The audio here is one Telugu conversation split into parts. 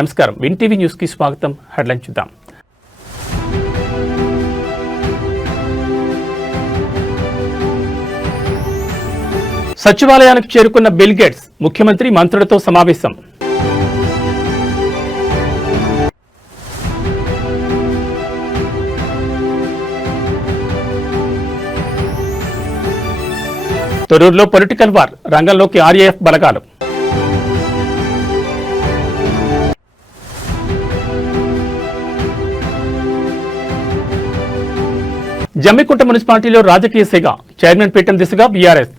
నమస్కారం, విన్ టీవీ న్యూస్ కి స్వాగతం. హెడ్లైన్ చూద్దాం. సచివాలయానికి చేరుకున్న బిల్ గేట్స్, ముఖ్యమంత్రి మంత్రులతో సమావేశం. తొర్రూరులో పొలిటికల్ వార్, రంగంలోకి ఆర్ఏఎఫ్ బలగాలు. జమ్మికుంట మున్సిపాలిటీలో రాజకీయ సెగ, చైర్మన్ పీఠం దిశగా బీఆర్ఎస్.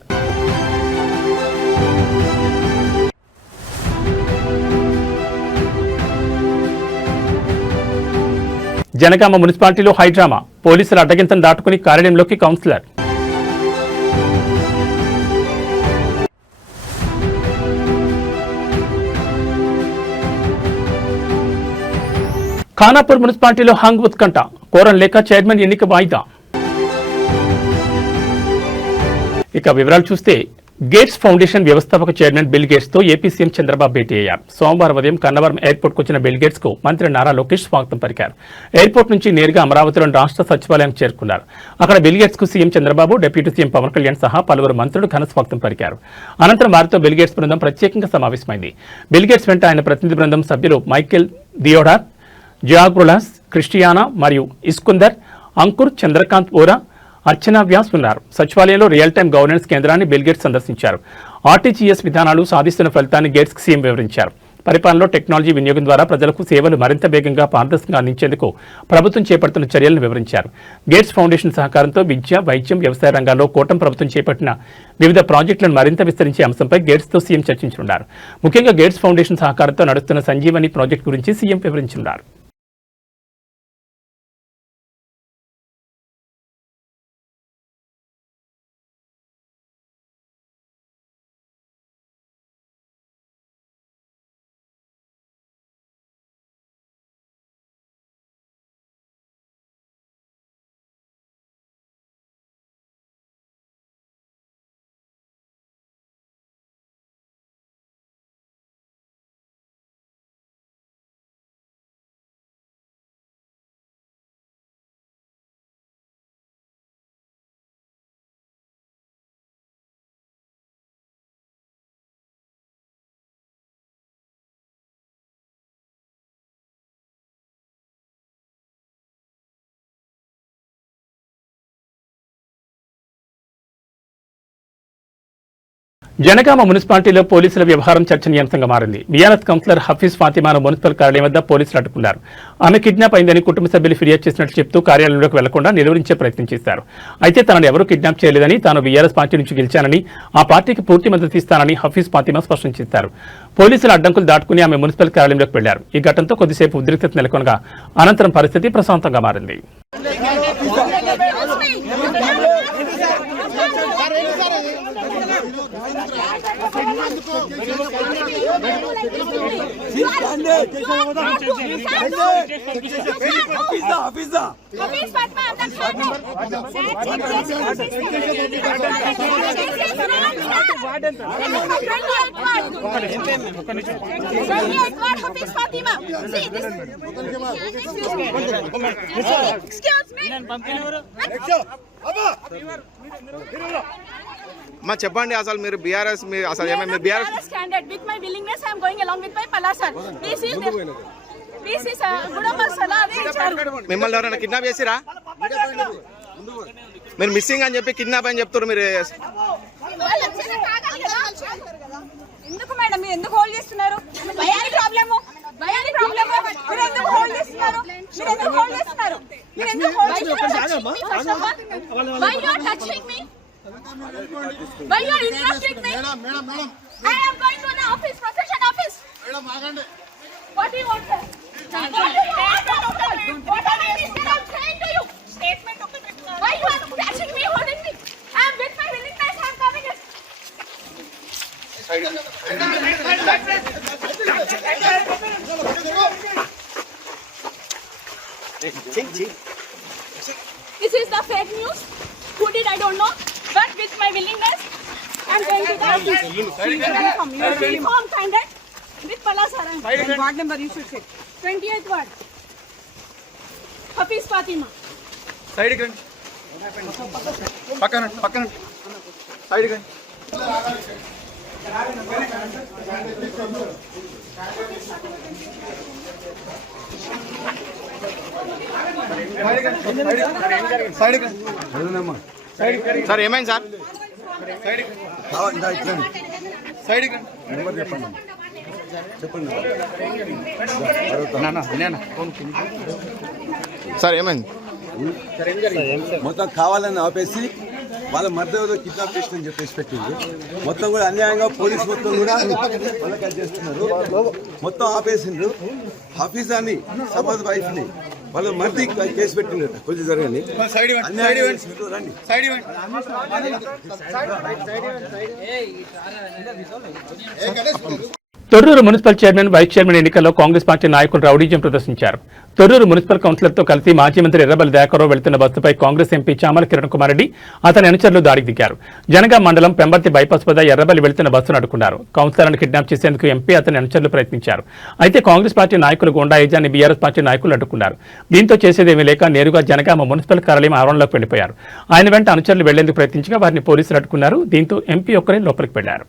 జనగామ మున్సిపాలిటీలో హైడ్రామా, పోలీసుల అడ్డగింతను దాటుకుని కార్యాలయంలోకి కౌన్సిలర్. ఖానాపూర్ మున్సిపాలిటీలో హంగ్ ఉత్కంఠ, కోరం లేక చైర్మన్ ఎన్నిక వాయిదా. ఇక వివరాలు చూస్తే, గేట్స్ ఫౌండేషన్ వ్యవస్థాపక చైర్మన్ బిల్ గేట్స్ తో ఏపీ సీఎం చంద్రబాబు భేటీ అయ్యారు. సోమవారం ఉదయం కన్నవరం ఎయిర్పోర్ట్ కు వచ్చిన బిల్ గేట్స్ కు మంత్రి నారా లోకేష్ స్వాగతం పలికారు. ఎయిర్పోర్ట్ నుంచి నేరుగా అమరావతిలోని రాష్ట్ర సచివాలయానికి చేరుకున్నారు. అక్కడ బిల్ గేట్స్ కు CM Chandrababu, deputy CM Pawan Kalyan సహా పలువురు మంత్రులు ఘన స్వాగతం పలికారు. అనంతరం వారితో బిల్ గేట్స్ బృందం ప్రత్యేకంగా సమావేశమైంది. బిల్ గేట్స్ వెంట ఆయన ప్రతినిధి బృందం సభ్యులు మైకేల్ దియోడార్, జియాగ్రులాస్, క్రిస్టియానా మరియు ఇస్కుందర్, అంకుర్, చంద్రకాంత్ ఓరా, అర్చనా వ్యాస్ ఉన్నారు. సచివాలయంలో రియల్ టైం గవర్నెన్స్ కేంద్రాన్ని బిల్ గేట్స్ సందర్శించారు. ఆర్టీజీఎస్ విధానాలు సాధిస్తున్న ఫలితాన్ని గేట్స్ సీఎం వివరించారు. పరిపాలనలో టెక్నాలజీ వినియోగం ద్వారా ప్రజలకు సేవలు మరింత వేగంగా పారదర్శకంగా అందించేందుకు ప్రభుత్వం చేపడుతున్న చర్యలను వివరించారు. గేట్స్ ఫౌండేషన్ సహకారంతో విద్య, వైద్యం, వ్యవసాయ రంగాల్లో కూటమి ప్రభుత్వం చేపట్టిన వివిధ ప్రాజెక్టులను మరింత విస్తరించే అంశంపై గేట్స్తో సీఎం చర్చించనున్నారు. ముఖ్యంగా గేట్స్ ఫౌండేషన్ సహకారంతో నడుస్తున్న సంజీవని ప్రాజెక్టు గురించి సీఎం వివరించనున్నారు. జనగామ మున్సిపాలిటీలో పోలీసుల వ్యవహారం చర్చనీయాంశంగా మారింది. బీఆర్ఎస్ కౌన్సిలర్ హఫీజ్ ఫాతిమాను మున్సిపల్ కార్యాలయం వద్ద పోలీసులు అడ్డుకున్నారు. ఆమె కిడ్నాప్ అయిందని కుటుంబ సభ్యులు ఫిర్యాదు చేసినట్లు చెప్తూ కార్యాలయంలోకి వెళ్లకుండా నిలువరించే ప్రయత్నం చేశారు. అయితే తనను ఎవరూ కిడ్నాప్ చేయలేదని, తాను బీఆర్ఎస్ పార్టీ నుంచి గెలిచానని, ఆ పార్టీకి పూర్తి మద్దతు ఇస్తానని హఫీజ్ ఫాతిమా స్పష్టం చేశారు. పోలీసుల అడ్డంకులు దాటుకుని ఆమె మున్సిపల్ కార్యాలయంలోకి వెళ్లారు. ఈ ఘటనతో కొద్దిసేపు ఉద్రిక్తత నెలకొనగా అనంతరం పరిస్థితి ప్రశాంతంగా మారింది. మా చెప్పండి, అసలు మీరు బీఆర్ఎస్ అసలు ఏమైనా BRS candidate with my willingness I am going along with my పల్లార్ sir. This is good masala అది ఇచ్చారు. మిమ్మల్ని ఎవరైనా కిడ్నాప్ చేసిరా? మీరు మిస్సింగ్ అని చెప్పి కిడ్నాప్ అని చెప్తారు. మీరు ఎందుకు మేడం, మీరు ఎందుకు హోల్డ్ చేస్తున్నారు? భయానికి ప్రాబ్లము, భయానికి ప్రాబ్లము. మీరు ఎందుకు హోల్డ్ చేస్తున్నారు? మీరు ఎందుకు హోల్డ్ చేస్తున్నారు? మీరు ఎందుకు హోల్డ్ చేస్తున్నారు? Why you are touching me? Why you are interrupting me? Madam. I am going to the office, profession office. Madam, agande. What do you want, sir? What are you saying to you? Statement of the Why you are touching me, holding me? I am with my willingness, I am coming in. This is the fake news. Who did I don't know. But with my willingness, I am going to the office. Uniform candidate with Palasara. Ward number you should say. 28th ward. Hafiz Fatima. Side కండి పక్కన పక్కన సైడ్ కండి సైడ్ కండి సార్ ఏమైంది సార్ సైడ్ కండి చెప్పండి సార్ ఏమైంది మొత్తం కావాలని ఆపేసి వాళ్ళ మధ్య కిడ్నాప్ చేసిందని చెప్పేసి పెట్టింది. మొత్తం కూడా అన్యాయంగా పోలీసు మొత్తం కూడా వాళ్ళకి చేస్తున్నారు. మొత్తం ఆపేసిండ్రు. హఫీజాని సమాజ్ వైఫ్ ని వాళ్ళ మధ్య కేసు పెట్టిండ్రు. కొంచెం జరగండి. Torrur municipal chairman vice chairman ఎన్నికల్లో కాంగ్రెస్ పార్టీ నాయకులు రౌడీజం ప్రదర్శించారు. తొర్రూరు మున్సిపల్ కౌన్సిలర్తో కలిసి మాజీ మంత్రి ఎర్రబెల్లి దయాకర్రావు వెళ్తున్న బస్సుపై కాంగ్రెస్ ఎంపీ చామల కిరణ్ కుమార్ రెడ్డి అతని అనుచరులు దాడికి దిగారు. జనగాం మండలం పెంబర్తి బైపాస్ వద్ద ఎర్రబెల్లి వెళ్తున్న బస్సును అడ్డుకున్నారు. కౌన్సిలర్ను కిడ్నాప్ చేసేందుకు ఎంపీ అతని అనుచరులు ప్రయత్నించారు. అయితే కాంగ్రెస్ పార్టీ నాయకులు గుండాయిజాన్ని బీఆర్ఎస్ పార్టీ నాయకులు అడ్డుకున్నారు. దీంతో చేసేదేమీ లేక నేరుగా జనగామ మున్సిపల్ కార్యాలయం ఆవరణలోకి వెళ్లిపోయారు. ఆయన వెంట అనుచరులు వెళ్లేందుకు ప్రయత్నించగా వారిని పోలీసులు అడ్డుకున్నారు. దీంతో ఎంపీ ఒక్కరే లోపలికి వెళ్లారు.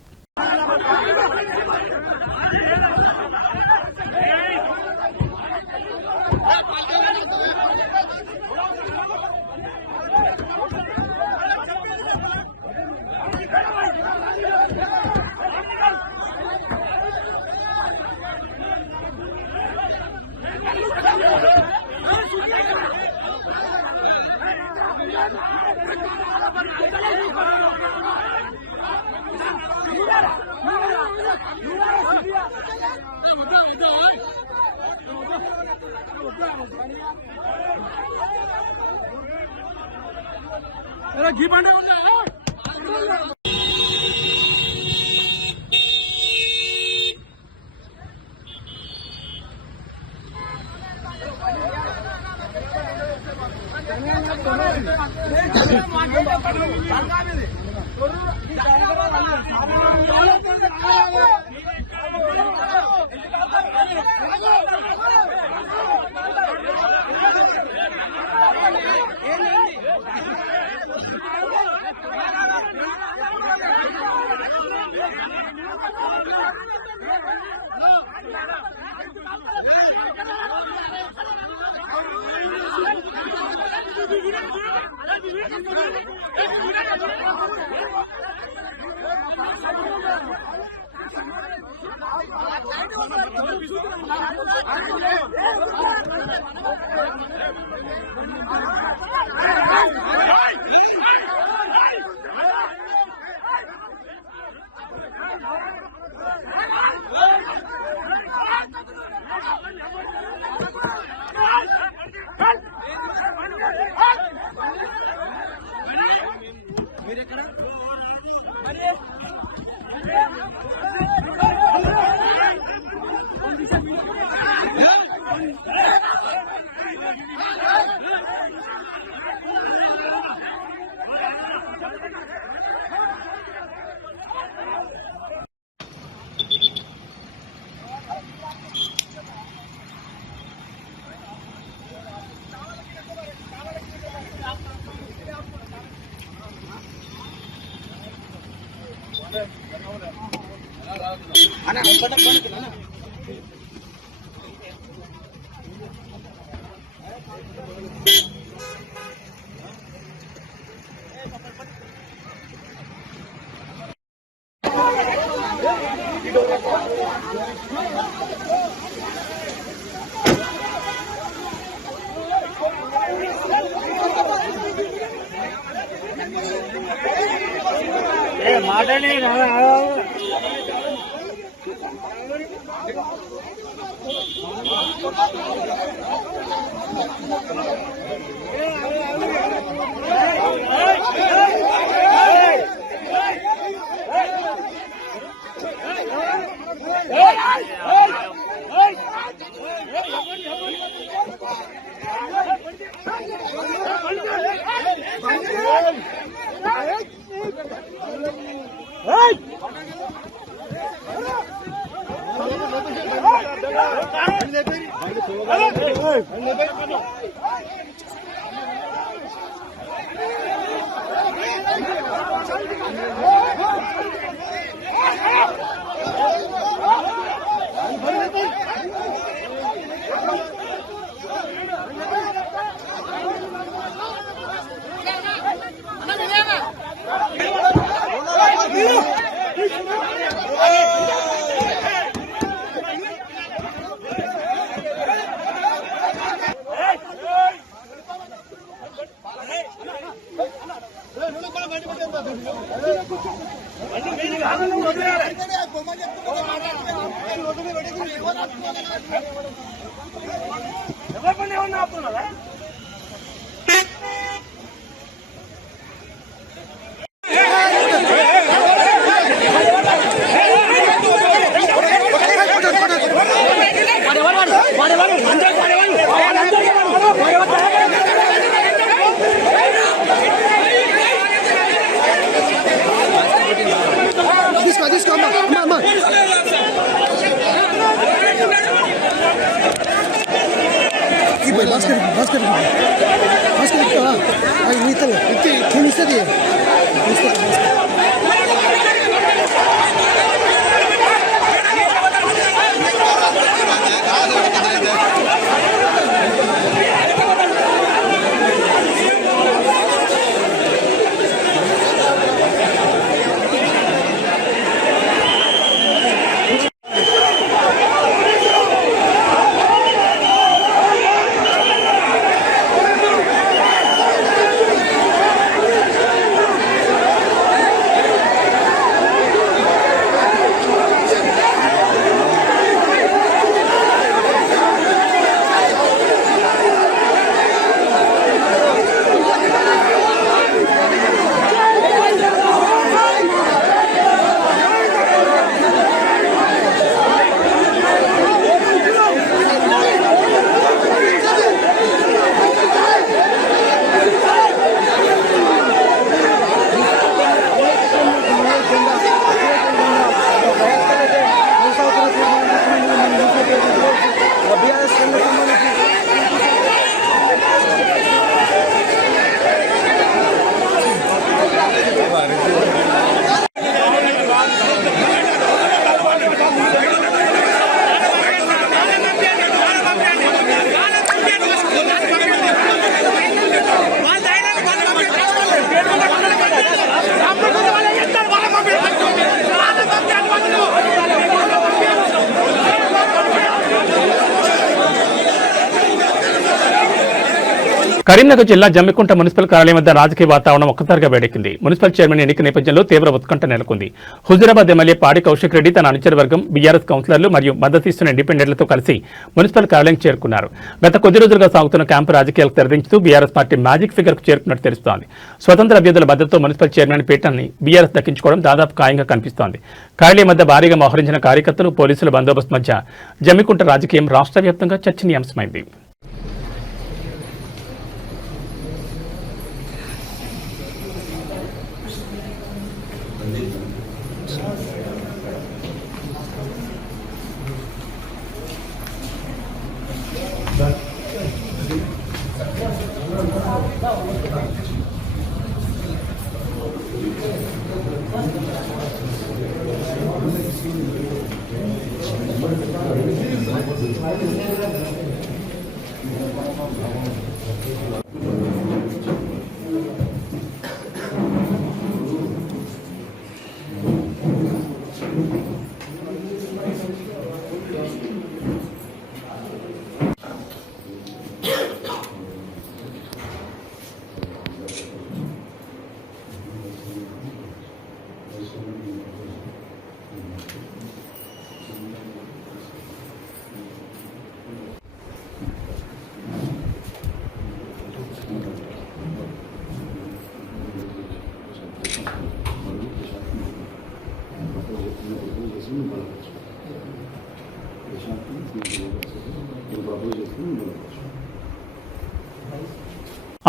Hey! కరీంనగర్ జిల్లా జమ్మికుంట మున్సిపల్ కార్యాలయం వద్ద రాజకీయ వాతావరణం ఒక్కసారిగా వేడెక్కింది. మున్సిపల్ చైర్మన్ ఎన్నిక నేపథ్యంలో తీవ్ర ఉత్కంఠ నెలకొంది. హుజూరాబాద్ ఎమ్మెల్యే పాడి కౌశిక్ రెడ్డి తన అనుచర వర్గం, బీఆర్ఎస్ కౌన్సిలర్లు మరియు మద్దతిస్తున్న ఇండిపెండెంట్లతో కలిసి మున్సిపల్ కార్యాలయం చేరుకున్నారు. గత కొద్ది రోజులుగా సాగుతున్న క్యాంపు రాజకీయాలకు తెరదించుతూ బీఆర్ఎస్ పార్టీ మ్యాజిక్ ఫిగర్ కు చేరుకున్నట్టు తెలుస్తోంది. స్వతంత్ర అభ్యర్థుల మద్దతుతో మున్సిపల్ చైర్మన్ పీఠాన్ని బీఆర్ఎస్ దక్కించుకోవడం దాదాపు ఖాయంగా కనిపిస్తోంది. కార్యాలయం వద్ద భారీగా మోహరించిన కార్యకర్తలు, పోలీసుల బందోబస్తు మధ్య జమ్మికుంట రాజకీయం రాష్ట్ర వ్యాప్తంగా చర్చనీయాంశమైంది.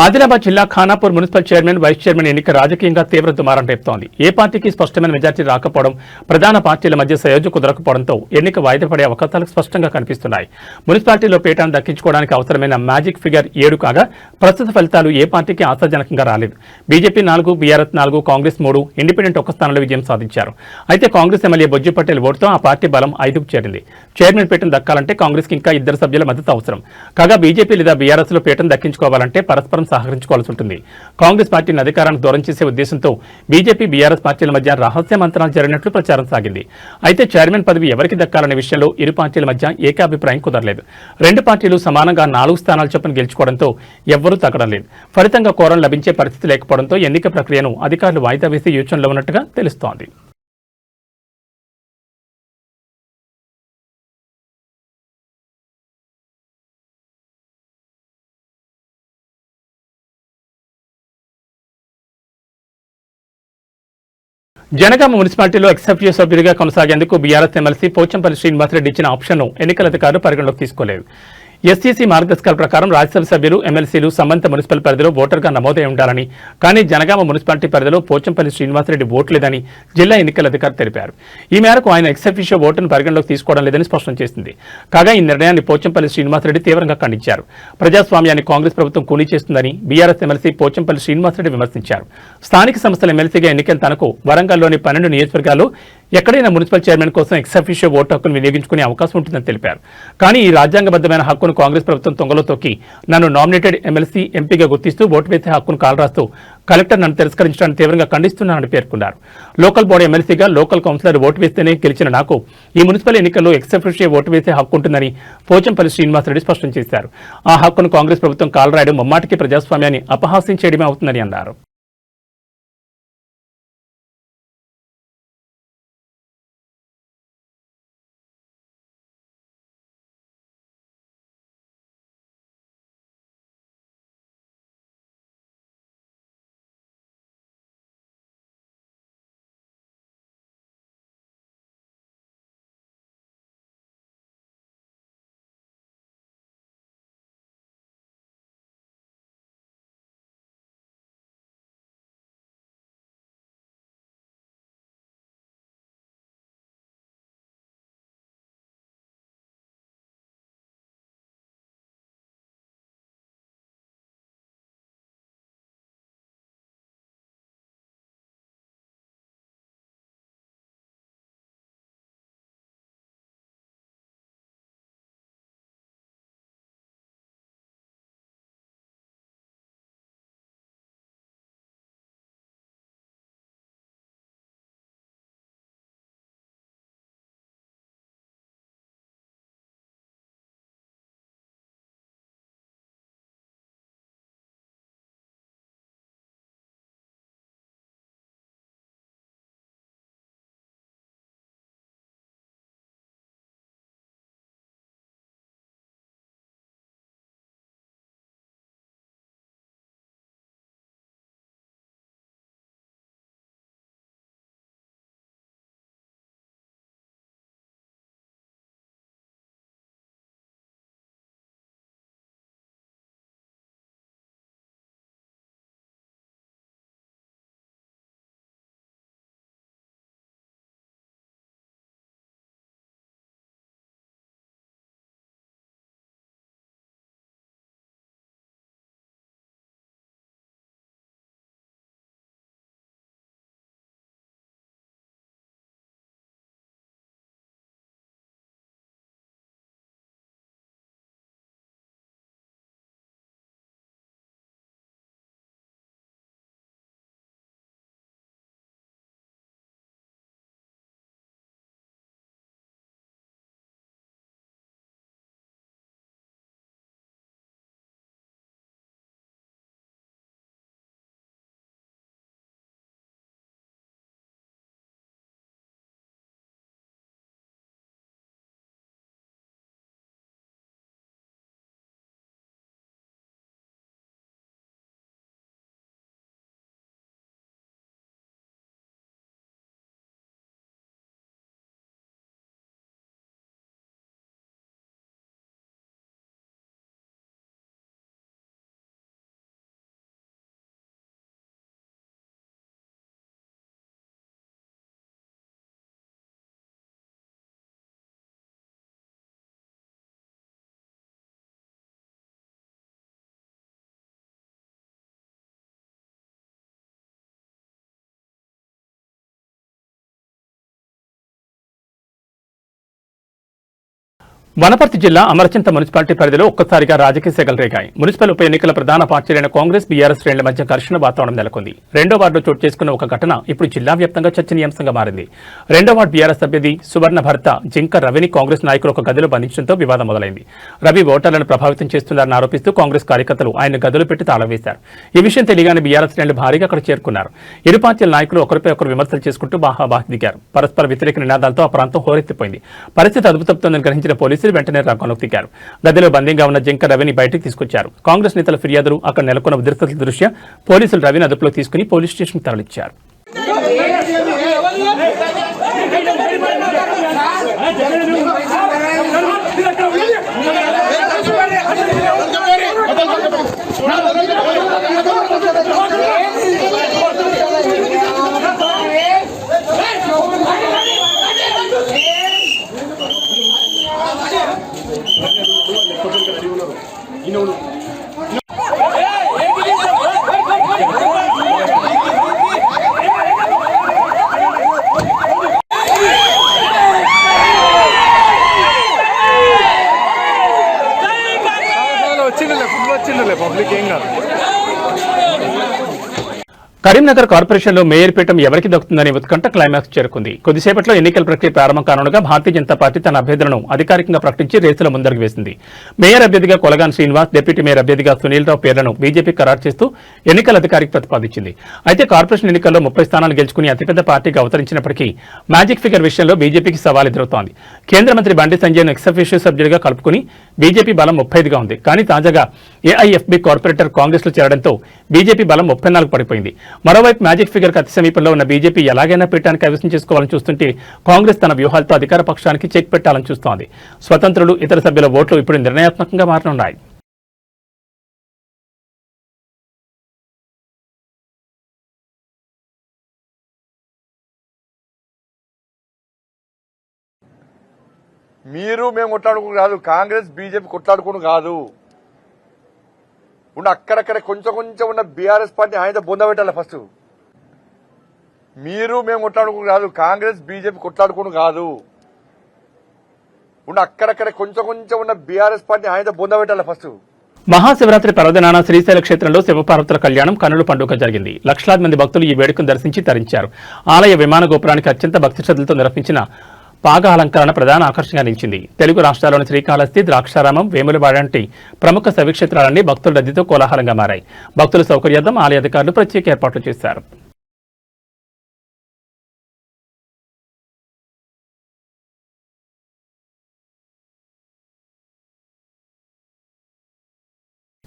ఆదిలాబాద్ జిల్లా Khanapur municipal chairman vice chairman ఎన్నిక రాజకీయంగా తీవ్ర దుమారం రేపుతోంది. ఏ పార్టీకి స్పష్టమైన మెజార్టీ రాకపోవడం, ప్రధాన పార్టీల మధ్య సయోధ్య కుదరకపోవడంతో ఎన్నిక వాయిదా పడే అవకాశాలు స్పష్టంగా కనిపిస్తున్నాయి. మున్సిపాలిటీలో పీఠాన్ని దక్కించుకోవడానికి అవసరమైన మ్యాజిక్ ఫిగర్ 7 కాగా ప్రస్తుత ఫలితాలు ఏ పార్టీకి ఆశాజనకంగా రాలేదు. బీజేపీ 4, బీఆర్ఎస్ 4, కాంగ్రెస్ 3, ఇండిపెండెంట్ 1 స్థానంలో విజయం సాధించారు. అయితే కాంగ్రెస్ ఎమ్మెల్యే బొజ్జు పటేల్ ఓటుతో ఆ పార్టీ బలం 5కు చేరింది. చైర్మన్ పీఠం దక్కాలంటే కాంగ్రెస్ కి ఇంకా 2 సభ్యుల మద్దతు అవసరం. కాగా బీజేపీ లేదా బీఆర్ఎస్ లో పీఠం దక్కించుకోవాలంటే పరస్పరం సహకరించుకోవాల్సి ఉంటుంది. కాంగ్రెస్ పార్టీని అధికారానికి దూరం చేసే ఉద్దేశంతో బీజేపీ, బీఆర్ఎస్ పార్టీల మధ్య రహస్య మంత్రాలు జరిగినట్లు ప్రచారం సాగింది. అయితే చైర్మన్ పదవి ఎవరికి దక్కాలనే విషయంలో ఇరు పార్టీల మధ్య ఏకాభిప్రాయం కుదరలేదు. 2 పార్టీలు సమానంగా 4 స్థానాలు చొప్పున గెలుచుకోవడంతో ఎవ్వరూ తగ్గడం లేదు. ఫలితంగా కోరం లభించే పరిస్థితి లేకపోవడంతో ఎన్నిక ప్రక్రియను అధికారులు వాయిదా వేసి యోచనలో ఉన్నట్టుగా తెలుస్తోంది. జనగామ మున్సిపాలిటీలో ఎక్సెప్టివ్ సభ్యుడిగా కొనసాగేందుకు బీఆర్ఎస్ ఎమ్మెల్సీ పోచంపల్లి శ్రీనివాసరెడ్డి ఇచ్చిన ఆప్షన్ను ఎన్నికల అధికారులు పరిగణలోకి తీసుకోలేదు. ఎస్సీసీ మార్గదర్శకాల ప్రకారం రాజ్యసభ సభ్యులు, ఎమ్మెల్సీలు సంబంధిత మున్సిపల్ పరిధిలో ఓటర్గా నమోదై ఉండాలని, కానీ జనగామ మున్సిపాలిటీ పరిధిలో పోచంపల్లి శ్రీనివాసరెడ్డి ఓటు లేదని జిల్లా ఎన్నికల అధికారి తెలిపారు. ఈ మేరకు ఆయన ఎక్సెప్టివ్ ఓటును పరిగణలోకి తీసుకోవడం లేదని స్పష్టం చేసింది. కాగా ఈ నిర్ణయాన్ని పోచంపల్లి శ్రీనివాసరెడ్డి తీవ్రంగా ఖండించారు. ప్రజాస్వామ్యాన్ని కాంగ్రెస్ ప్రభుత్వం కూలీ చేస్తుందని బీఆర్ఎస్ ఎమ్మెల్సీ పోచంపల్లి శ్రీనివాసరెడ్డి విమర్శించారు. స్థానిక సంస్థల ఎమ్మెల్సీగా ఎన్నికైన తనకు వరంగల్లోని 12 నియోజకవర్గాల్లో ఎక్కడైనా మున్సిపల్ చైర్మన్ కోసం ఎక్సెప్టివ్ ఓటు హక్కును వినియోగించుకునే అవకాశం ఉంటుందని తెలిపారు. కానీ ఈ రాజ్యాంగబద్ధమైన హక్కును కాంగ్రెస్ ప్రభుత్వం తొంగలో తొక్కి నన్ను నామినేటెడ్ ఎమ్మెల్సీ, ఎంపీగా గుర్తిస్తూ ఓటు వేసే హక్కును కాలరాస్తూ కలెక్టర్ నన్ను తిరస్కరించడాన్ని తీవ్రంగా ఖండిస్తున్నానని పేర్కొన్నారు. లోకల్ బాడీ ఎమ్మెల్సీగా లోకల్ కౌన్సిలర్ ఓటు వేస్తేనే గెలిచిన నాకు ఈ మున్సిపల్ ఎన్నికల్లో ఎక్సెప్టివ్ ఓటు వేసే హక్కు ఉంటుందని పోచంపల్లి శ్రీనివాసరెడ్డి స్పష్టం చేశారు. ఆ హక్కును కాంగ్రెస్ ప్రభుత్వం కాలరాయడం ముమ్మాటికి ప్రజాస్వామ్యాన్ని అపహాస్యం చేయడమే అవుతుందని అన్నారు. వనపర్తి జిల్లా అమరచింత మున్సిపాలిటీ పరిధిలో ఒక్కసారిగా రాజకీయ సెగలు రేగాయి. మున్సిపల్ ఉప ఎన్నికల ప్రధాన పార్టీలైన కాంగ్రెస్, బీఆర్ఎస్ శ్రేణుల మధ్య ఘర్షణ వాతావరణం నెలకొంది. రెండో వార్డులో చోటు చేసుకున్న ఒక ఘటన ఇప్పుడు జిల్లా వ్యాప్తంగా చర్చనీయాంశంగా మారింది. రెండో వార్డు బీఆర్ఎస్ అభ్యర్థి సువర్ణ భర్త జింక రవిని కాంగ్రెస్ నాయకులు ఒక గదిలో బంధించడంతో వివాదం మొదలైంది. రవి ఓటర్లను ప్రభావితం చేస్తున్నారని ఆరోపిస్తూ కాంగ్రెస్ కార్యకర్తలు ఆయన గదిలో పెట్టి తాళం వేశారు. ఈ విషయం తెలియగానే బీఆర్ఎస్ శ్రేణులు భారీగా అక్కడ చేరుకున్నారు. ఇరు పార్టీల నాయకులు ఒకరిపై ఒకరు విమర్శలు చేసుకుంటూ బాహాబాహి దిగారు. పరస్పర వ్యతిరేక నినాదాలతో ఆ ప్రాంతం హోరెత్తిపోయింది. పరిస్థితి అదుపు తప్పుతోందని గ్రహించిన పోలీసులు వెంటనే రంగంలోకి దిగారు. గదిలో బందీగా ఉన్న జింక రవిని బయటకు తీసుకొచ్చారు. కాంగ్రెస్ నేతల ఫిర్యాదులు, అక్కడ నెలకొన్న ఉద్రిక్తతల దృష్ట్యా పోలీసులు రవిని అదుపులో తీసుకుని పోలీస్ స్టేషన్కు తరలించారు. పబ్లిక్ ఏం కాదు. కరీంనగర్ కార్పొరేషన్లో మేయర్ పీఠం ఎవరికి దక్కుతుందనే ఉత్కంఠ క్లైమాక్స్ చేరుకుంది. కొద్దిసేపట్లో ఎన్నికల ప్రక్రియ ప్రారంభం కానుండగా భారతీయ జనతా పార్టీ తన అభ్యర్థులను అధికారికంగా ప్రకటించి రేసులో ముందడుగు వేసింది. మేయర్ అభ్యర్థిగా కొలగాన్ శ్రీనివాస్, డిప్యూటీ మేయర్ అభ్యర్థిగా సునీల్ రావు పేర్లను బీజేపీ ఖరారు చేస్తూ ఎన్నికల అధికారికి ప్రతిపాదించింది. అయితే కార్పొరేషన్ ఎన్నికల్లో 30 స్థానాలు గెలుచుకుని అతిపెద్ద పార్టీగా అవతరించినప్పటికీ మ్యాజిక్ ఫిగర్ విషయంలో బీజేపీకి సవాల్ ఎదురవుతోంది. కేంద్ర మంత్రి బండి సంజయ్ను ఎక్స్-అఫీషియో సభ్యుడిగా కలుపుకుని బీజేపీ బలం 35గా ఉంది. కానీ తాజాగా ఏఐఎఫ్బీ కార్పొరేటర్ కాంగ్రెస్లో చేరడంతో బీజేపీ బలం 34 పడిపోయింది. మరోవైపు మ్యాజిక్ ఫిగర్ అతి సమీపంలో ఉన్న బీజేపీ ఎలాగైనా పీఠానికి కైవసం చేసుకోవాలని చూస్తుంటే కాంగ్రెస్ తన వ్యూహాలతో అధికార పక్షానికి చెక్ పెట్టాలని చూస్తోంది. స్వతంత్రులు, ఇతర సభ్యుల ఓట్లు ఇప్పుడు నిర్ణయాత్మకంగా మారనున్నాయి. మీరు మేము కొట్లాడుకుని కాదు, కాంగ్రెస్ బీజేపీ కొట్లాడుకుని కాదు. ఉన్న అక్కడక్కడ కొంచెం కొంచెం ఉన్న బీఆర్ఎస్ పార్టీ ఆయన బొంద పెట్టాలి. ఫస్ట్ మీరు మేము కొట్లాడుకుని కాదు, కాంగ్రెస్ బీజేపీ కొట్లాడుకుని కాదు. ఉన్న అక్కడక్కడ కొంచెం కొంచెం ఉన్న బీఆర్ఎస్ పార్టీ ఆయన బొంద పెట్టాలి. ఫస్ట్ మహాశివరాత్రి పర్వదినాన శ్రీశైల క్షేత్రంలో శివపార్వతుల కళ్యాణం కన్నుల పండుగ జరిగింది. లక్షలాది మంది భక్తులు ఈ వేడుకను దర్శించి తరించారు. ఆలయ విమాన గోపురానికి అత్యంత భక్తి శ్రద్ధలతో నిర్వహించిన పాగ అలంకరణ ప్రధాన ఆకర్షణగా నిలిచింది. తెలుగు రాష్ట్రాల్లోని శ్రీకాళహస్తి, ద్రాక్షారామం, వేములవాడ వంటి ప్రముఖ శైవక్షేత్రాలన్నీ భక్తుల రద్దీతో కోలాహలంగా మారాయి. భక్తుల సౌకర్యార్థం ఆలయ అధికారులు ప్రత్యేక ఏర్పాట్లు చేశారు.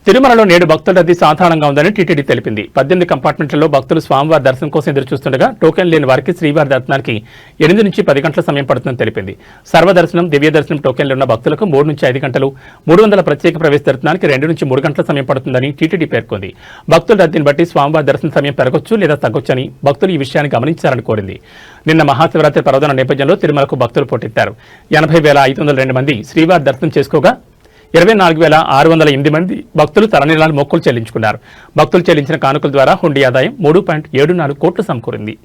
తిరుమలలో నేడు భక్తుల రద్దీ సాధారణంగా ఉందని టీటీడీ తెలిపింది. 18 కంపార్ట్మెంట్లలో భక్తులు స్వామివారి దర్శనం కోసం ఎదురుచూస్తుండగా టోకెన్ లేని వారికి శ్రీవారి దర్శనానికి 8 నుంచి 10 గంటల సమయం పడుతుందని తెలిపింది. సర్వదర్శనం, దివ్య దర్శనం టోకెన్లు ఉన్న భక్తులకు 3 నుంచి 5 గంటలు, 300 ప్రత్యేక ప్రవేశ దర్శనానికి 2 నుంచి 3 గంటల సమయం పడుతుందని టీటీడీ పేర్కొంది. భక్తుల రద్దీని బట్టి స్వామివారి దర్శన సమయం పెరగొచ్చు లేదా తగ్గొచ్చని భక్తులు ఈ విషయాన్ని గమనించాలని కోరింది. నిన్న మహాశివరాత్రి పర్వదిన నేపథ్యంలో తిరుమలకు భక్తులు పోటెత్తారు. 80,502 మంది శ్రీవారి దర్శనం చేసుకోగా 24,608 మంది భక్తులు తలనీలాలు మొక్కులు చెల్లించుకున్నారు. భక్తులు చెల్లించిన కానుకల ద్వారా హుండీ ఆదాయం 3.74 కోట్లు సమకూరింది.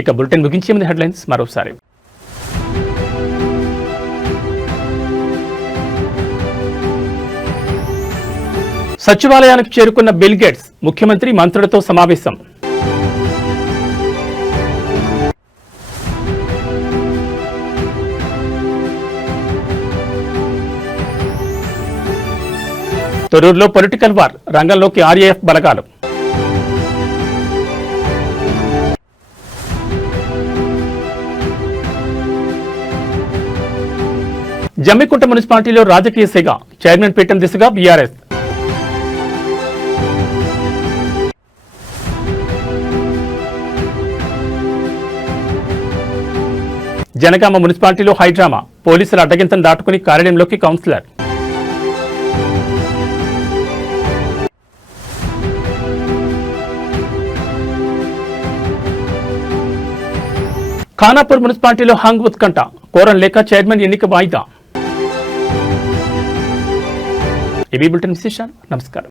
ఇక బులెటిన్ ముగించే ముందు హెడ్లైన్స్ మరోసారి. సచివాలయానికి చేరుకున్న బిల్ గేట్స్, ముఖ్యమంత్రి మంత్రులతో సమావేశం. తొర్రూరులో పొలిటికల్ వార్, రంగంలోకి ఆర్ఏఎఫ్ బలగాలు. జమ్మికుంట మున్సిపాలిటీలో రాజకీయ సెగ, చైర్మన్ పీఠం దిశగా బీఆర్ఎస్. జనగామ మున్సిపాలిటీలో హైడ్రామా, పోలీసుల అడ్డగింతను దాటుకుని కార్యాలయంలోకి కౌన్సిలర్. ఖానాపూర్ మున్సిపాలిటీలో హంగ్ ఉత్కంఠ, కోరం లేక చైర్మన్ ఎన్నిక వాయిదా. ఇవి బులెటిన్ విశేషాలు. నమస్కారం.